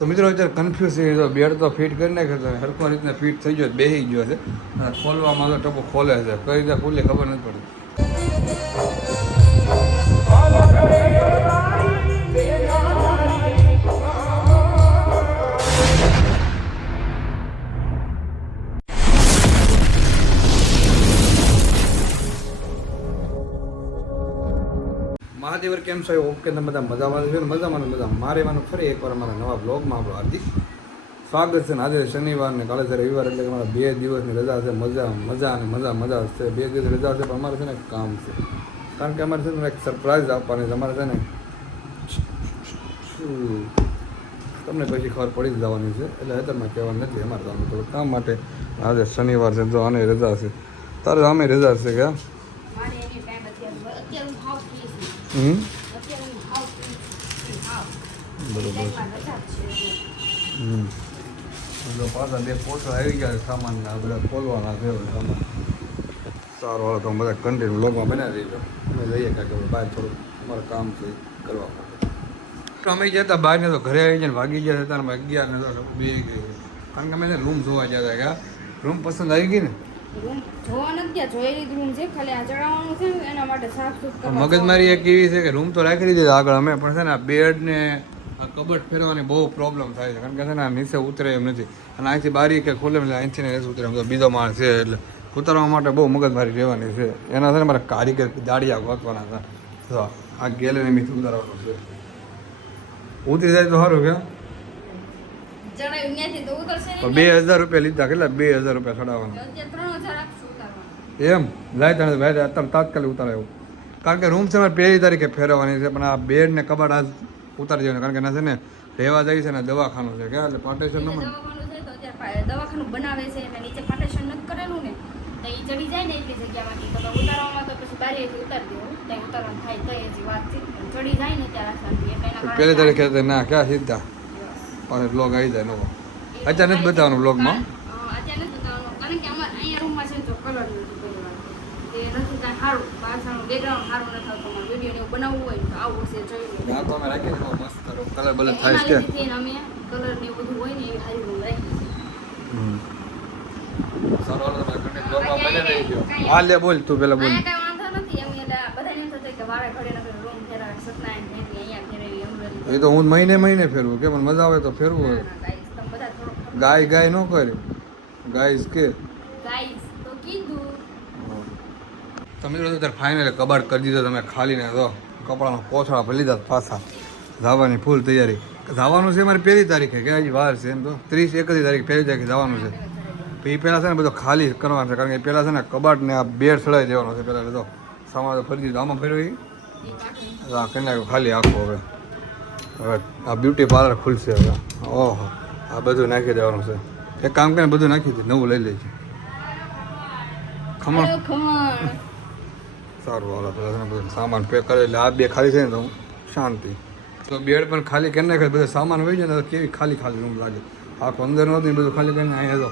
તો મિત્રો અત્યારે કન્ફ્યુઝ થઈ ગયો, બેડ તો ફિટ કરી નાખ્યો છે, હરખો રીતના ફિટ થઈ ગયો, બેસી ગયો છે, અને ખોલવામાં તો ટપો ખોલે છે, કઈ રીતે ખુલે ખબર નથી પડતી. મહાદેવર કેમ છો? ઓકે, તમે બધા મજામાં છો ને? મજામાં મારે માનું ફરી એકવાર અમારા નવા બ્લોગમાં આપણું હાર્દિક સ્વાગત છે. ને આજે શનિવાર ને કાલે છે રવિવાર, એટલે કે અમારા 2 દિવસની રજા છે. મજા છે. 2 દિવસ રજા છે, પણ અમારે છે ને કામ છે, કારણ કે અમારે છે ને એક સરપ્રાઈઝ આપવાની છે. અમારે છે ને તમને પછી ખબર પડી જ જવાની છે, એટલે અત્યારમાં કહેવાનું નથી. અમારે તો થોડું કામ માટે આજે શનિવાર છે, તો આને રજા છે. તારે આમે રજા છે કે? બરોબર. પાછા 2 પોસ્ટર આવી ગયા છે સામાનના, બધા ખોલવાના છે સામાન. સારું, હાલો તો બધા કન્ટિન્યુ બ્લોગમાં બનાવી દઈજો. અમે જઈએ કાંઈક બહાર, થોડુંક અમારે કામ છે કરવા માટે. અમે ગયા હતા બહાર ને, તો ઘરે આવી જાય વાગી ગયા હતા 11 ને, તો બે ગઈ, કારણ કે અમે રૂમ જોવા ગયા હતા. કે રૂમ પસંદ આવી ગઈ ને? મગજમારી એક એવી છે કે રૂમ તો રાખી દીધી આગળ અમે, પણ છે ને આ બેડ ને આ કબટ ફેરવાની બહુ પ્રોબ્લેમ થાય છે, કારણ કે છે ને નીચે ઉતરે એમ નથી, અને અહીંથી બારી કે ખોલે એટલે અહીંથી ને ઉતરે એમ. તો બીજો માણસ છે એટલે ઉતારવા માટે બહુ મગજમારી રહેવાની છે. એના છે ને મારા કારીગર દાડિયા ગોતવાના હતા, તો આ ગેલેરી મીથી ઉતારવાનું છે. ઉતરી જાય તો સારું કે. 2000 રૂપિયા લીધા. કેટલા? 2000 રૂપિયા ચડાવવાના એમ. લાય તને ભાઈ અત્યારે તાત્કાલિક ઉતારે એવું, કારણ કે રૂમ છે મારે 1 તારીખે ફેરવવાની છે, પણ આ બેડ ને કબાટ આજ ઉતારી દેવાનું, કારણ કે ના છે ને રહેવા જાય છે ને દવાખાનું છે, કે એટલે પાર્ટેશન ન દવાખાનું બનાવે છે, એટલે નીચે પાર્ટેશન નથી કરેલું ને, તો એ ચડી જાય ને એટલી જગ્યામાંથી, તો ઉતારવામાં તો પછી બારીથી ઉતારી દેવું, ત્યાં ઉતારવાનું થાય તો એ વાત છે. ચડી જાય ને ત્યારે શાંતિ, એટલે 1 તારીખે ના ક્યાં સીધા પાછો બ્લોગ આવી જાય નવો. અત્યારે નથી બતાવવાનું બ્લોગમાં, અત્યારે નથી બતાવવાનું, કારણ કે અમારે અહીંયા રૂમમાં છે તો કલર નથી પહેરવાનો, એ નથી કાંઈ સારું, પાછળનું બેકગ્રાઉન્ડ સારું નથી આવતું. અમારે વિડીયો એવું બનાવવું હોય તો આવું છે, જોઈ લો. ના તો અમે રાખી દો મસ્ત કલર બલર થાય છે, અમે કલર ને એવું બધું હોય ને એવી સારી રૂમ રાખી. સારો હાલો તમે કન્ટેન્ટ બ્લોગમાં બને રહી ગયો. હા લે બોલ, તું પેલા બોલ. કાંઈ વાંધો નથી, એમ એટલે બધાને એમ થતું કે વારે ઘડે નથી રૂમ ફેરવે, સત્યનારાયણ ફેરવી, અહીંયા ફેરવી, અમરેલી. એ તો હું મહિને ફેરવું, કે મને મજા આવે તો ફેરવું હોય. ગાય ન કરે, ગાઈસ કે ગાઈસ તો કીધું. તમે અત્યારે ફાઇનલ કબાટ કરી દીધો તમે ખાલીને, તો કપડાના કોથળા ભરી લીધા પાછા. જવાની ફૂલ તૈયારી. જવાનું છે મારે 1 તારીખે, કે હજી વાર છે એમ તો 30-31 તારીખ 1 તારીખે જવાનું છે. તો એ પહેલાં છે ને બધો ખાલી કરવાનું છે, કારણ કે પહેલાં છે ને કબાટ ને આ બેડ ચડાવી દેવાનો છે. પહેલાં તો સામાન તો ફરી દીધો, આમાં ફેરવી હા કરી નાખ્યું ખાલી આખું. હવે આ બ્યુટી પાર્લર ખુલશે હવે. ઓહો, આ બધું નાખી દેવાનું છે. એક કામ કરીને બધું નાખી દે, નવું લઈ લેજે. ખમણ સારું, હાલો પેલા બધું સામાન પેક કરે એટલે આ 2 ખાલી છે ને તો શાંતિ. તો બેડ પણ ખાલી કરી નાખે, બધો સામાન હોય છે ને તો કેવી ખાલી રૂમ લાગે. આખું અંદર નહોતું બધું ખાલી કરીને અહીંયા તો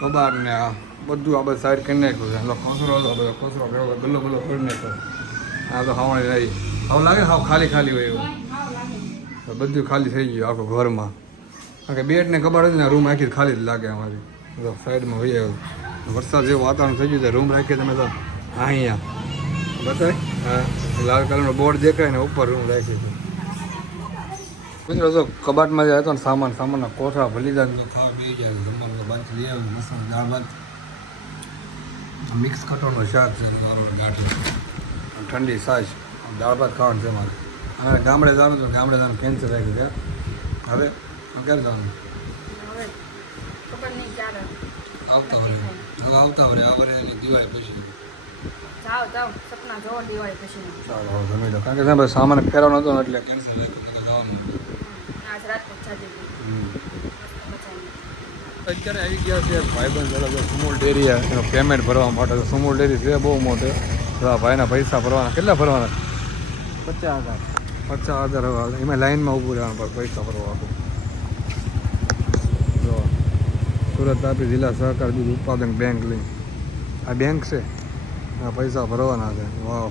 કબાટ ને આ બધું આ બધું સાઈડ કરી નાખ્યું છે. એટલે ખસરો હતો, બધો ખસરો ભેગો ગલ્લો કરી નાખ્યો. આ તો ખાવાની રહી આવું લાગે, હાવ ખાલી હોય એવું. બધું ખાલી થઈ ગયું આખું ઘરમાં, કારણ કે બેડ ને કબાટ ને રૂમ આખી ખાલી જ લાગે અમારી. તો સાઈડમાં હોય આવ્યું, વરસાદ જેવું વાતાવરણ થઈ ગયું છે. રૂમ રાખીએ તમે તો અહીંયા બતાવે, હા લાલ કલરનો બોર્ડ દેખાય ને ઉપર રૂમ રાખીએ છીએ. મિત્રો તો કબાટમાં જે હતો ને સામાનના કોથળા ભલી જાય તો ખાવા બે જાય. જમવાનું બાંધી લઈ આવ્યું, મસાલા દાળ ભાત, મિક્સ કટોરનું શાક છે, ગાંઠી, ઠંડી છાશ, દાળ ભાત ખાવાનું છે મારે. અને ગામડે જવાનું તો ગામડે જવાનું કેન્સલ રાખી છે. હવે ક્યારે જવાનું? આવતા વરે આ વરે દિવાળી પછી. ચાલો જમી લો, કારણ કે સામાન ફેરવાનો હતો ને એટલે કેન્સલ રાખ્યું, જવાનું. અત્યારે આવી ગયા છે ભાઈબંધ સુમૂલ ડેરી, એનો પેમેન્ટ ભરવા માટે. તો સુમૂલ ડેરી છે બહુ મોટે, તો ભાઈના પૈસા ભરવાના. કેટલા ભરવાના? 50,000. એમાં લાઈનમાં ઊભું રહેવાનું પર પૈસા ભરવા આપો. જો સુરત તાપી જિલ્લા સહકાર દૂધ ઉત્પાદન બેંક લઈ, આ બેંક છે, આ પૈસા ભરવાના છે. વાવ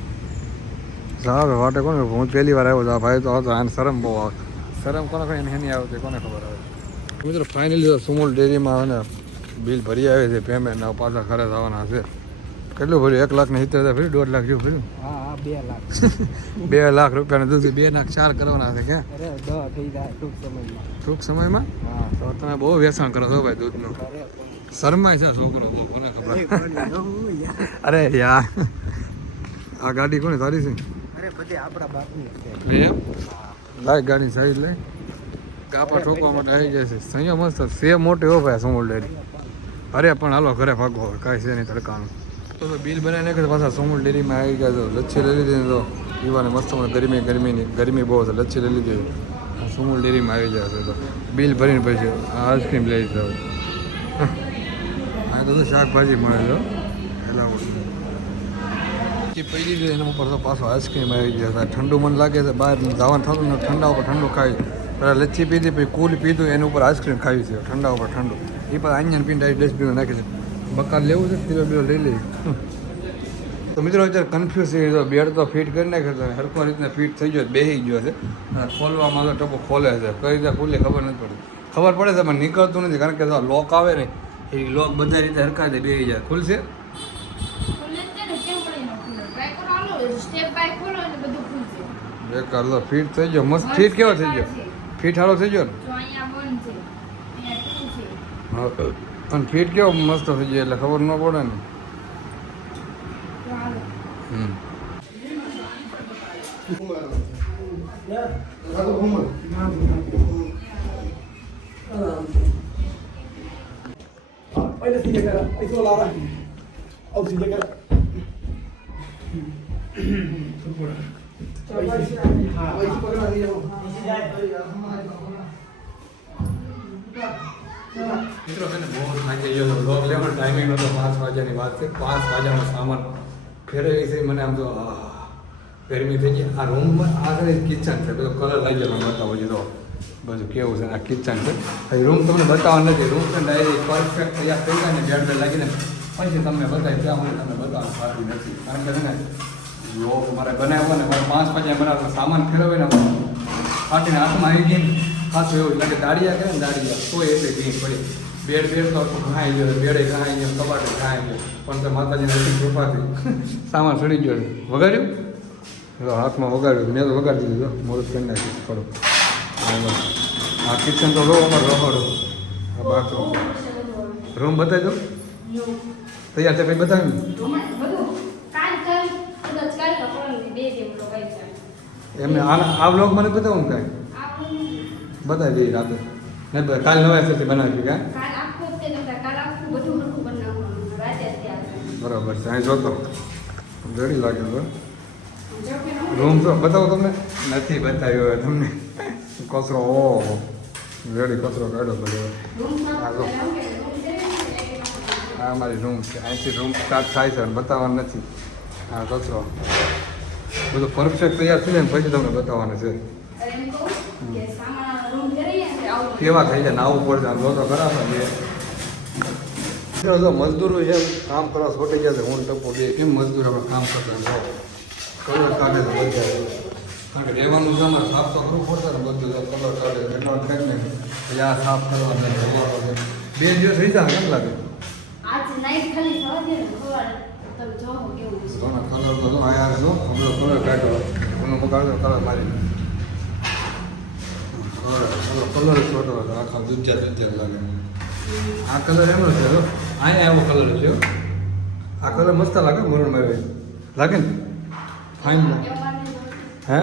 સારું વાટે કોણ, હું પહેલી વાર આવ્યો છું. આ ભાઈ તો હતો, આને શરમ બહુ આવે. શરમ કોને ખબર એને નહીં આવતી કોને ખબર આવે. મિત્રો ફાઇનલી સુમુલ ડેરીમાં ને બિલ ભરી આવે છે પેમેન્ટ પાછા ઘરે જવાના છે. કેટલું ભર્યું 1,70,000 ભર્યું 1.5 લાખ જેવું ભર્યું. હા 2 લાખ 2 લાખ રૂપિયાનું દૂધ 2 લાખ 4 કરવાના છે ક્યાં અરે 10 થઈ જાય ટૂંક સમયમાં. હા તો તમે બહુ વ્યસન કરો છો ભાઈ દૂધનું. શરમાય છે છોકરો બહુ કોને ખબર. અરે યાર આ ગાડી કોને તારી છે? અરે બધે આપણા બાપની એટલે એમ લાય ગાડી સાઈડ લઈ કાપા ઠોકવા માટે આવી જાય છે. સંયો મસ્ત છે મોટી હો ભાઈ સુમુલ ડેરી. અરે પણ હાલો ઘરે ભાગો હવે કાંઈ છે નહીં તડકાનું. તો બિલ બનાવી નાખે પાછા સુમુલ ડેરીમાં આવી ગયા તો લચ્છી લઈ લીધી તો પીવાને મસ્ત ગરમી બહુ છે લચ્છી લઈ લીધી. સુમુલ ડેરીમાં આવી જાય છે તો બિલ ભરીને પછી આઈસ્ક્રીમ લઈ જાવ. આ તો શાકભાજી મળે છે એલા પડી છે એના ઉપર તો પાછો આઈસ્ક્રીમ આવી ગયા હતા. ઠંડુ મને લાગે છે બહાર જવાનું થતું ને ઠંડા ઉપર ઠંડુ ખાઈ પહેલાં લચ્છી પીધી પછી કુલ પીધું એની ઉપર આઈસ્ક્રીમ ખાવી છે ઠંડા ઉપર ઠંડુ. એ પણ આંજન પીને ડાયરેક્ટ ડસ્ટબિનમાં નાખી છે. બકાર લેવું છે કિલો બીલો લઈ લઈ. તો મિત્રો અત્યારે કન્ફ્યુઝ થઈ ગયો. બેડ તો ફિટ કરી નાખ્યો છે હરખો રીતના ફિટ થઈ ગયો બેસી ગયો છે અને ખોલવામાં તો ટપો ખોલે છે કઈ રીતે ખુલે ખબર નથી પડતી. ખબર પડે છે પણ નીકળતું નથી કારણ કે લોક આવે ને એ લોક બધા રીતે હરખા રીતે બેસી જાય. ખુલશે બેકાર તો ફિટ થઈ ગયો મસ્ત. ફિટ કેવો થઈ ગયો? ફિટ સારો થઈ ગયો ને હા અને ફિટ કેવો મસ્ત થઈ ગયો એટલે ખબર ન પડે ને. મિત્રો છે ને બહુ થાકી ગયો હતો. લોક લેવાનો ટાઈમિંગ નહોતો 5 વાગ્યાની વાત છે. 5 વાગ્યાનો સામાન ફેરવી છે મને આમ તો ગરમી થઈ ગઈ. આ રૂમમાં આ છે કિચન છે બધો કલર લાગી ગયો બતાવો તો બધું કેવું છે. આ કિચન છે એ રૂમ તમને બતાવવા નથી. રૂમ છે ડાયરેક્ટ પરફેક્ટ તૈયાર થઈ જાય ને બેડ બેડ લાગીને પછી તમને બતાવી ત્યાં મને તમને બતાવવાનું સારું નથી કારણ કે છે ને લોક મારે બનાવ્યો ને મારે 5 વાગ્યા બનાવવાનો સામાન ફેરવે ને ફાટીને હાથમાં આવી ગઈ ખાસું એવું એટલે કે દાડિયા કરે ને દાડિયા તો એટલે ભીંગ પડી. બેડ તો ઘાઈ ગયો બેડે ઘાઈ ગયો કબાટે ઘાઈ ગયો પણ તો માતાજીને નથી કૃપાથી સામાન સડી ગયો. વગાડ્યું હાથમાં વગાડ્યું મેં તો વગાડી દીધું મોડું કરી નાખ્યું થોડું. આ કિચન તો લો અમારે રહોડો આ બાથરૂમ રૂમ બતાવી દો તૈયાર છે કંઈ બતાવ્યું એમને આ બ્લોગ મને બતાવું કાંઈ બતાવી દઈએ રાતે નહીં કાલ નવા સાથે બનાવી કાંઈ બરાબર છે અહીં જોતો જડી લાગે છે. રૂમ તો બતાવો તમને નથી બતાવ્યો હવે તમને કચરો ઓહો રેડી કચરો કાઢો બધો. આ મારી રૂમ છે અહીંથી રૂમ સ્ટાર્ટ થાય છે અને બતાવવાનું નથી. આ કચરો બધું પરફેક્ટ તૈયાર થઈ જાય ને પછી તમને બતાવવાનું છે કેવા થઈ જાય નાવું પડશે. આમ જોતો ખરાબ જો મજદૂરો છે કામ કરવા છોટી ગયા છે હું ટપો બે કેમ મજદૂર આપણે કામ કરતા કલર કાઢે તો બધા કારણ કે રહેવાનું છે અમારે સાફ તો કરવું પડશે ને બધું કલર કાઢે એટલા થાય ને એટલે આ સાફ કરવાનું 2 દિવસ થઈ જાય કેમ લાગે? કલર તો આયા છો હમણાં કલર કાઢો એનો મગાડો કલર મારી કલર છોટો હતો આખા દૂધ્યા લાગે. આ કલર એમનો છે અહીંયા એવો કલર છે. આ કલર મસ્ત લાગે મરણ મારે લાગે ને ફાઇન લાગે હે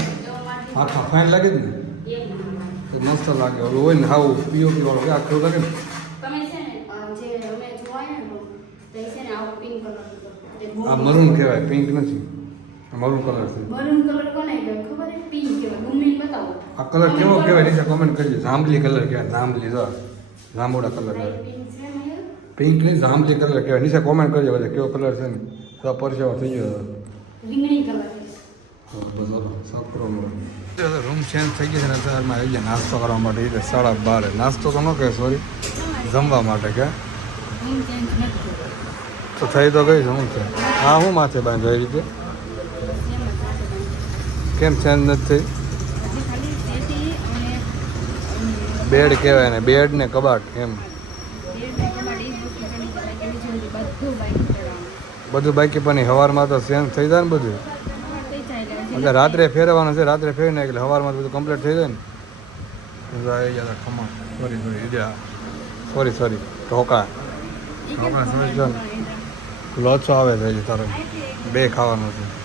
આખા ફાઇન લાગે ને તો મસ્ત લાગે. ઓલું હોય ને હાવ પીઓપી વાળો કે આખું લાગે ને આ મરૂન કહેવાય પિંક નથી મરૂન કલર છે. આ કલર કેવો કહેવાય નીચે કોમેન્ટ કરજો. જાંબલી કલર કહેવાય જાંબલી જો જાંબુડા કલર કહેવાય પિંક નહીં જાંબલી કલર કહેવાય. નીચે કોમેન્ટ કરજો બધા કેવો કલર છે ને તો પરસેવો થઈ ગયો. હા બસ ચાલો સાપરોનો રૂમ ચેન્જ થઈ ગયો છે ને અત્યારમાં આવી ગયા નાસ્તો કરવા માટે. એટલે 12:30 નાસ્તો તો ન કહે સોરી જમવા માટે કે તો થઈ તો ગઈ છે શું છે હા હું માથે બાંધો એ રીતે કેમ ચેન્જ નથી થઈ બેડ કહેવાય ને બેડ ને કબાટ એમ બધું બાકી પણ હવારમાં તો ચેન્જ થઈ જાય ને બધું એટલે રાત્રે ફેરવવાનું છે રાત્રે ફેરવી નાખે એટલે સવારમાં બધું કમ્પ્લીટ થઈ જાય ને આવી ગયા ખમા સોરી ઢોકા લોચો આવે છે હજી તારો બે ખાવાનું છે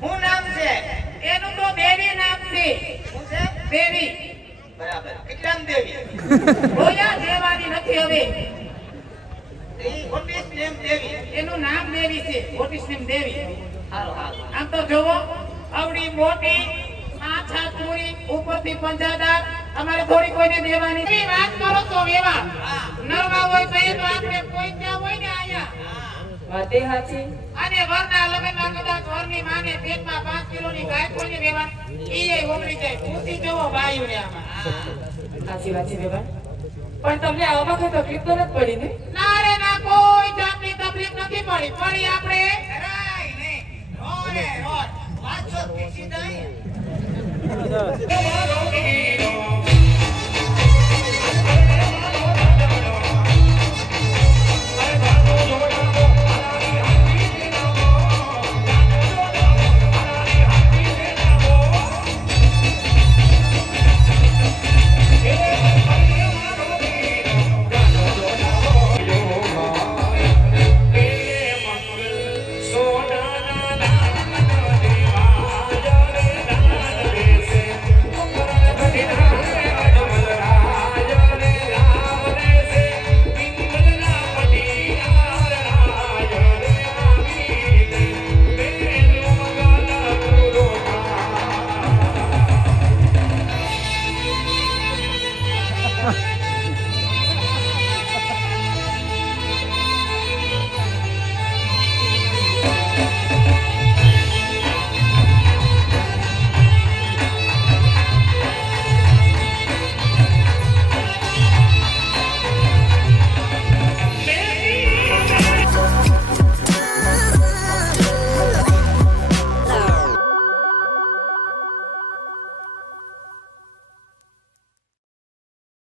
હું નામ છે એનું તો દેવી નામ છે શું છે દેવી બરાબર કેટલામ દેવી બોલ્યા દેવાની નથી હવે એ વોટ ઇઝ નેમ દેવી એનું નામ દેવી છે વોટ ઇઝ નેમ દેવી હાલો આમ તો જોવો આવડી મોટી આછા પૂરી ઉપરથી પંજાદાર અમારે થોડી કોઈને દેવાની ની વાત કરો તો વેવા નરવા હોય તો એ તો આપણે કોઈ ત્યાં હોય ને આયા વાતે હાચી અને વરના લગનના કદાચ વરની માને પેટમાં 5 કિલોની ગાય કોઈને દેવા ઈ ઓગળી જાય પૂછી જોવો ભાઈઓને આમાં સાચી વાત છે બેબા પણ તમને આવામાં કોઈ તકલીફ તો નથી પડી ને ના રે ના કોઈ જાતની તકલીફ નથી પડી પડી આપણે